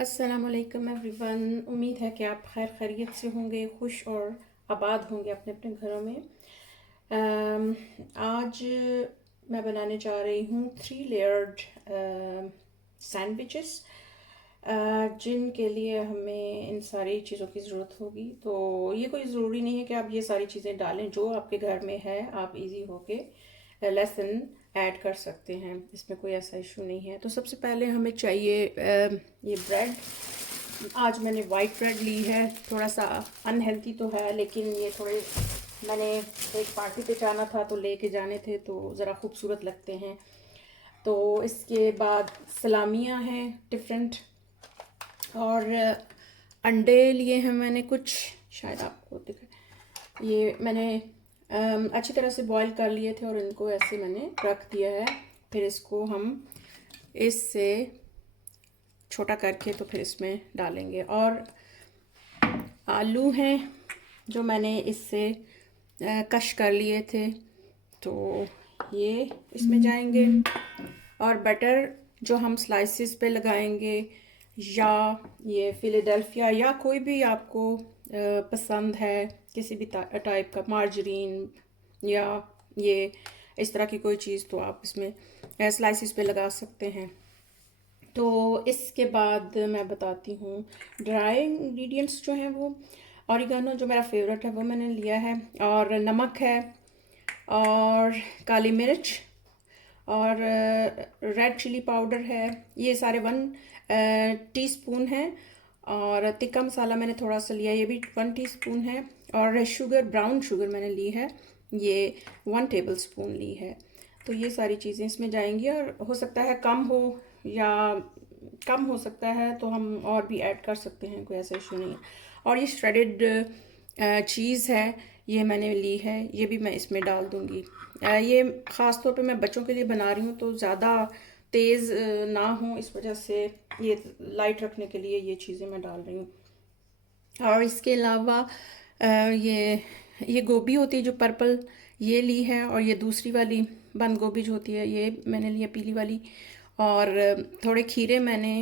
अस्सलाम वालेकुम एवरीवन। उम्मीद है कि आप खैर खैरियत से होंगे, खुश और आबाद होंगे अपने अपने घरों में। आज मैं बनाने जा रही हूँ 3 लेयर्ड सैंडविचेस, जिनके लिए हमें इन सारी चीज़ों की ज़रूरत होगी। तो ये कोई ज़रूरी नहीं है कि आप ये सारी चीज़ें डालें, जो आपके घर में है आप इजी होके लेसन ऐड कर सकते हैं, इसमें कोई ऐसा इशू नहीं है। तो सबसे पहले हमें चाहिए ये ब्रेड। आज मैंने वाइट ब्रेड ली है, थोड़ा सा अनहेल्थी तो है, लेकिन ये थोड़े मैंने एक पार्टी पे जाना था तो लेके जाने थे तो ज़रा खूबसूरत लगते हैं। तो इसके बाद सलामियाँ हैं डिफरेंट, और अंडे लिए हैं मैंने कुछ, शायद आपको दिख, ये मैंने अच्छी तरह से बॉईल कर लिए थे और इनको ऐसे मैंने रख दिया है। फिर इसको हम इससे छोटा करके तो फिर इसमें डालेंगे। और आलू हैं जो मैंने इससे कश कर लिए थे, तो ये इसमें जाएंगे। और बटर जो हम स्लाइसिस पे लगाएंगे, या ये फिलाडेल्फिया या कोई भी आपको पसंद है, किसी भी टाइप का मार्जरीन या ये इस तरह की कोई चीज़, तो आप इसमें स्लाइसिस पे लगा सकते हैं। तो इसके बाद मैं बताती हूँ ड्राई इंग्रेडिएंट्स जो हैं वो, ऑरिगानो जो मेरा फेवरेट है वो मैंने लिया है, और नमक है, और काली मिर्च, और रेड चिली पाउडर है। ये सारे 1 टीस्पून है। और तिक्का मसाला मैंने थोड़ा सा लिया, ये भी 1 टीस्पून है। और शुगर, ब्राउन शुगर मैंने ली है, ये 1 टेबल स्पून ली है। तो ये सारी चीज़ें इसमें जाएंगी, और हो सकता है कम हो या कम हो सकता है तो हम और भी ऐड कर सकते हैं, कोई ऐसा इशू नहीं है। और ये श्रेडेड चीज़ है, ये मैंने ली है, ये भी मैं इसमें डाल दूँगी। ये ख़ास तौर पे मैं बच्चों के लिए बना रही हूँ, तो ज़्यादा तेज़ ना हो, इस वजह से ये लाइट रखने के लिए ये चीज़ें मैं डाल रही हूँ। और इसके अलावा ये गोभी होती है जो पर्पल, ये ली है। और ये दूसरी वाली बंद गोभी जो होती है, ये मैंने लिया पीली वाली। और थोड़े खीरे मैंने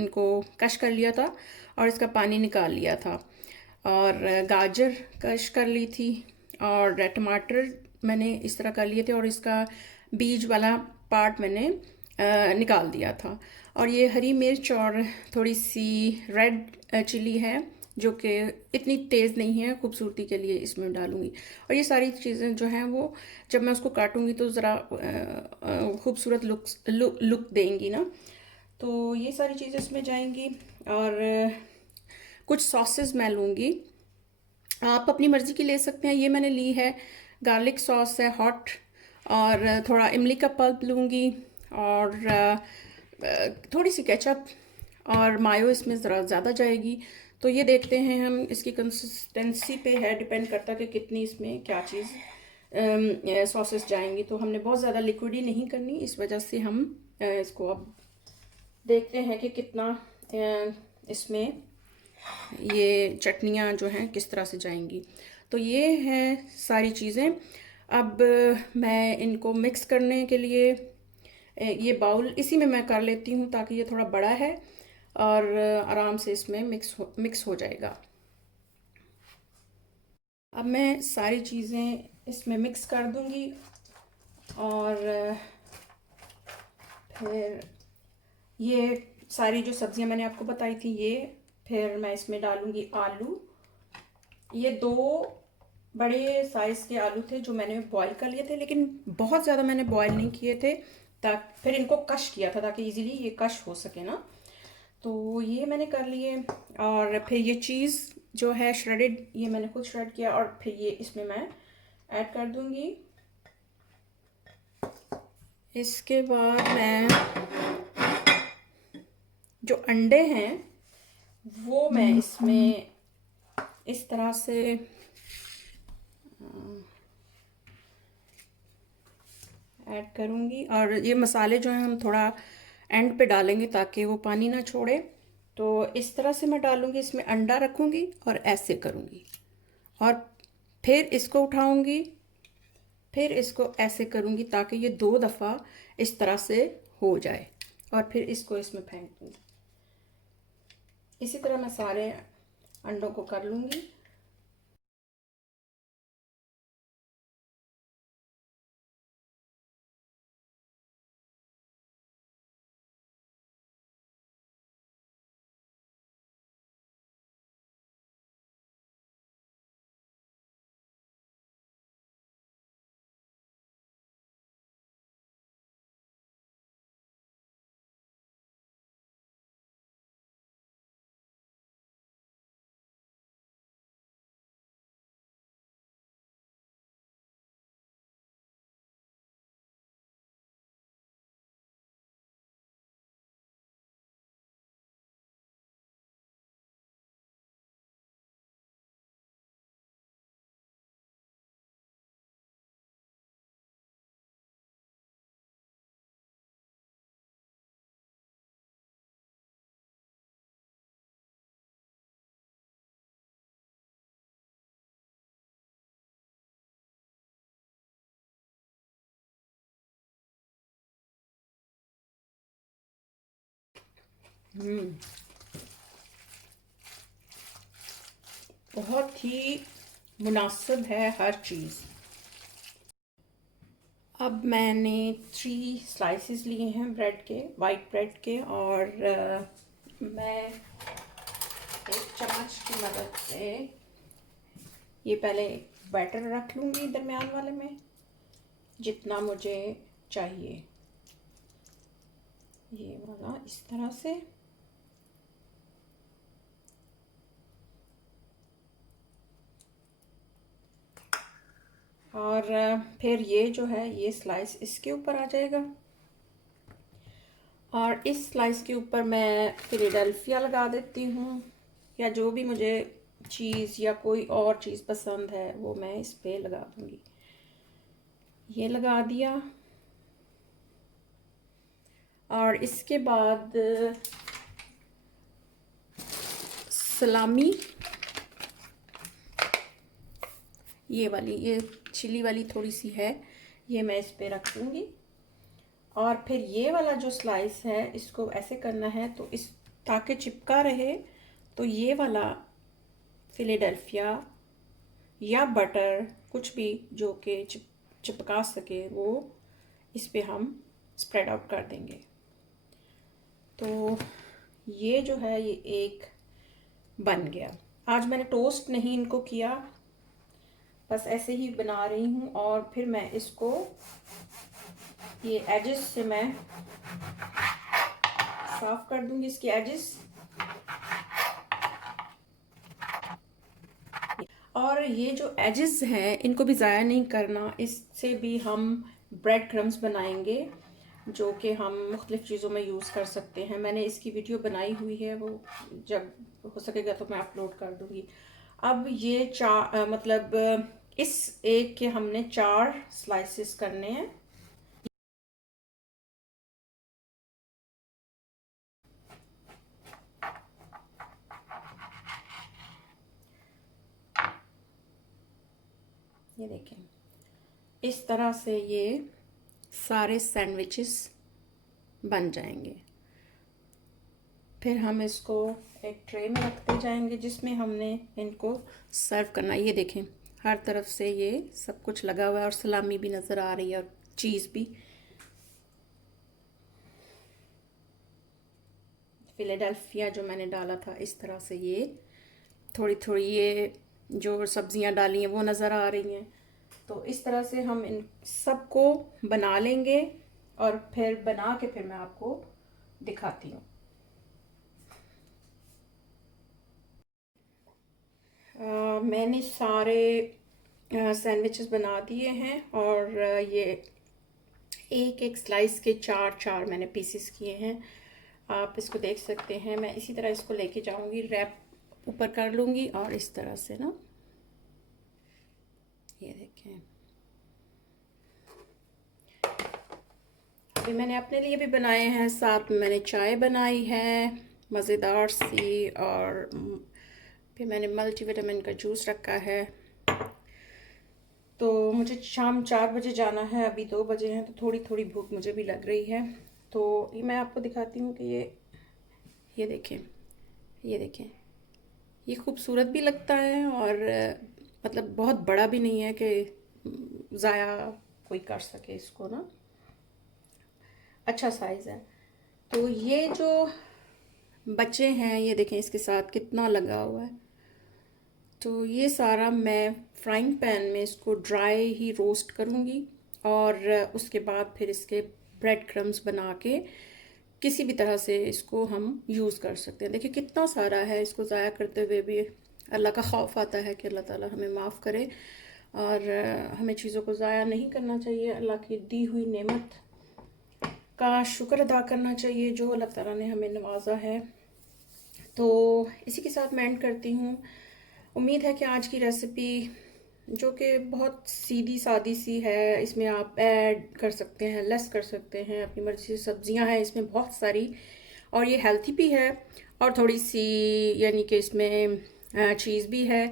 इनको कश कर लिया था और इसका पानी निकाल लिया था। और गाजर कश कर ली थी, और टमाटर मैंने इस तरह कर लिए थे, और इसका बीज वाला पार्ट मैंने निकाल दिया था। और ये हरी मिर्च और थोड़ी सी रेड चिली है, जो कि इतनी तेज़ नहीं है, खूबसूरती के लिए इसमें डालूंगी। और ये सारी चीज़ें जो हैं वो जब मैं उसको काटूंगी तो ज़रा खूबसूरत लुक देंगी ना। तो ये सारी चीज़ें इसमें जाएंगी। और कुछ सॉसेस मैं लूँगी, आप अपनी मर्ज़ी की ले सकते हैं। ये मैंने ली है गार्लिक सॉस है हॉट, और थोड़ा इमली का पल्प लूँगी, और थोड़ी सी केचप, और मायो इसमें ज़रा ज़्यादा जाएगी। तो ये देखते हैं हम, इसकी कंसिस्टेंसी पे है डिपेंड करता है कि कितनी इसमें क्या चीज़ सॉसेस जाएंगी। तो हमने बहुत ज़्यादा लिक्विडी नहीं करनी, इस वजह से हम इसको अब देखते हैं कि कितना इसमें ये चटनियाँ जो हैं किस तरह से जाएंगी। तो ये हैं सारी चीज़ें। अब मैं इनको मिक्स करने के लिए ये बाउल इसी में मैं कर लेती हूँ, ताकि ये थोड़ा बड़ा है और आराम से इसमें मिक्स हो जाएगा। अब मैं सारी चीज़ें इसमें मिक्स कर दूँगी, और फिर ये सारी जो सब्जियां मैंने आपको बताई थी, ये फिर मैं इसमें डालूँगी आलू। ये 2 बड़े साइज़ के आलू थे जो मैंने बॉईल कर लिए थे, लेकिन बहुत ज़्यादा मैंने बॉईल नहीं किए थे, ताकि फिर इनको कश किया था ताकि इजीली ये कश हो सके ना। तो ये मैंने कर लिए। और फिर ये चीज़ जो है श्रेडेड, ये मैंने खुद श्रेड किया, और फिर ये इसमें मैं ऐड कर दूँगी। इसके बाद मैं जो अंडे हैं वो मैं इसमें इस तरह से ऐड करूँगी। और ये मसाले जो हैं हम थोड़ा एंड पे डालेंगे ताकि वो पानी ना छोड़े। तो इस तरह से मैं डालूँगी, इसमें अंडा रखूँगी और ऐसे करूँगी, और फिर इसको उठाऊँगी, फिर इसको ऐसे करूँगी ताकि ये 2 दफ़ा इस तरह से हो जाए, और फिर इसको इसमें फेंक दूँगी। इसी तरह मैं सारे अंडों को कर लूँगी। बहुत ही मुनासिब है हर चीज़। अब मैंने 3 स्लाइसेस लिए हैं ब्रेड के, वाइट ब्रेड के, और मैं एक चम्मच की मदद से ये पहले बैटर रख लूँगी दरमियान वाले में, जितना मुझे चाहिए। ये वाला इस तरह से, और फिर ये जो है ये स्लाइस इसके ऊपर आ जाएगा, और इस स्लाइस के ऊपर मैं फिलाडेल्फिया लगा देती हूँ, या जो भी मुझे चीज़ या कोई और चीज़ पसंद है वो मैं इस पे लगा दूँगी। ये लगा दिया, और इसके बाद सलामी, ये वाली, ये चिली वाली थोड़ी सी है, ये मैं इस पे रख दूँगी। और फिर ये वाला जो स्लाइस है इसको ऐसे करना है तो इस ताकि चिपका रहे, तो ये वाला फिलाडेल्फिया या बटर कुछ भी जो कि चिपका सके वो इस पे हम स्प्रेड आउट कर देंगे। तो ये जो है ये एक बन गया। आज मैंने टोस्ट नहीं इनको किया, बस ऐसे ही बना रही हूँ। और फिर मैं इसको ये एजेस से मैं साफ कर दूंगी, इसके एजेस। और ये जो एजेस हैं इनको भी ज़ाया नहीं करना, इससे भी हम ब्रेड क्रम्स बनाएंगे जो कि हम मुख्तलिफ़ चीज़ों में यूज़ कर सकते हैं। मैंने इसकी वीडियो बनाई हुई है, वो जब हो सकेगा तो मैं अपलोड कर दूँगी। अब ये मतलब इस एक के हमने 4 स्लाइसेस करने हैं। ये देखें, इस तरह से ये सारे सैंडविचेस बन जाएंगे। फिर हम इसको एक ट्रे में रखते जाएंगे जिसमें हमने इनको सर्व करना है। ये देखें, हर तरफ से ये सब कुछ लगा हुआ है, और सलामी भी नज़र आ रही है और चीज़ भी। फिलाडेल्फिया जो मैंने डाला था, इस तरह से ये थोड़ी थोड़ी ये जो सब्जियां डाली हैं वो नज़र आ रही हैं। तो इस तरह से हम इन सबको बना लेंगे, और फिर बना के फिर मैं आपको दिखाती हूँ। मैंने सारे सैंडविचेस बना दिए हैं, और ये एक एक स्लाइस के 4 मैंने पीसेस किए हैं। आप इसको देख सकते हैं। मैं इसी तरह इसको लेके जाऊंगी, रैप ऊपर कर लूँगी, और इस तरह से ना, ये देखें। अभी मैंने अपने लिए भी बनाए हैं, साथ में मैंने चाय बनाई है मज़ेदार सी, और फिर मैंने मल्टीविटामिन का जूस रखा है। तो मुझे शाम 4 बजे जाना है, अभी 2 बजे हैं, तो थोड़ी थोड़ी भूख मुझे भी लग रही है। तो ये मैं आपको दिखाती हूँ कि ये देखें, ये देखें, ये खूबसूरत भी लगता है और मतलब बहुत बड़ा भी नहीं है कि ज़ाया कोई कर सके इसको ना, अच्छा साइज़ है। तो ये जो बच्चे हैं ये देखें इसके साथ कितना लगा हुआ है। तो ये सारा मैं फ्राइंग पैन में इसको ड्राई ही रोस्ट करूँगी और उसके बाद फिर इसके ब्रेड क्रम्स बना के किसी भी तरह से इसको हम यूज़ कर सकते हैं। देखिए कितना सारा है, इसको ज़ाया करते हुए भी अल्लाह का खौफ आता है कि अल्लाह ताला हमें माफ़ करे और हमें चीज़ों को ज़ाया नहीं करना चाहिए। अल्लाह की दी हुई नेमत का शुक्र अदा करना चाहिए जो अल्लाह ताला ने हमें नवाजा है। तो इसी के साथ मैं एंड करती हूँ। उम्मीद है कि आज की रेसिपी जो कि बहुत सीधी सादी सी है, इसमें आप ऐड कर सकते हैं, लेस कर सकते हैं, अपनी मर्ज़ी से सब्जियां हैं इसमें बहुत सारी और ये हेल्थी भी है और थोड़ी सी यानी कि इसमें चीज़ भी है।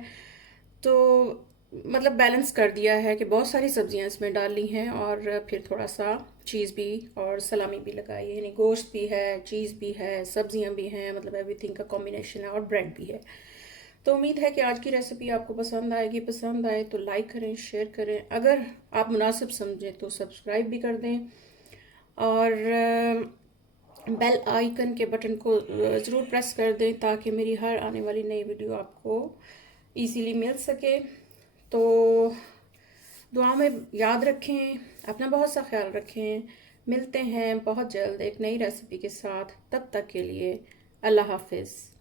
तो मतलब बैलेंस कर दिया है कि बहुत सारी सब्जियां इसमें डाली हैं और फिर थोड़ा सा चीज़ भी और सलामी भी लगाई है, यानी गोश्त भी है, चीज़ भी है, सब्जियां भी हैं, मतलब एवरीथिंग का कॉम्बिनेशन है और ब्रेड भी है। तो उम्मीद है कि आज की रेसिपी आपको पसंद आएगी। पसंद आए तो लाइक करें, शेयर करें, अगर आप मुनासिब समझें तो सब्सक्राइब भी कर दें और बेल आइकन के बटन को ज़रूर प्रेस कर दें ताकि मेरी हर आने वाली नई वीडियो आपको इजीली मिल सके। तो दुआ में याद रखें, अपना बहुत सा ख्याल रखें। मिलते हैं बहुत जल्द एक नई रेसिपी के साथ, तब तक के लिए अल्लाह हाफिज़।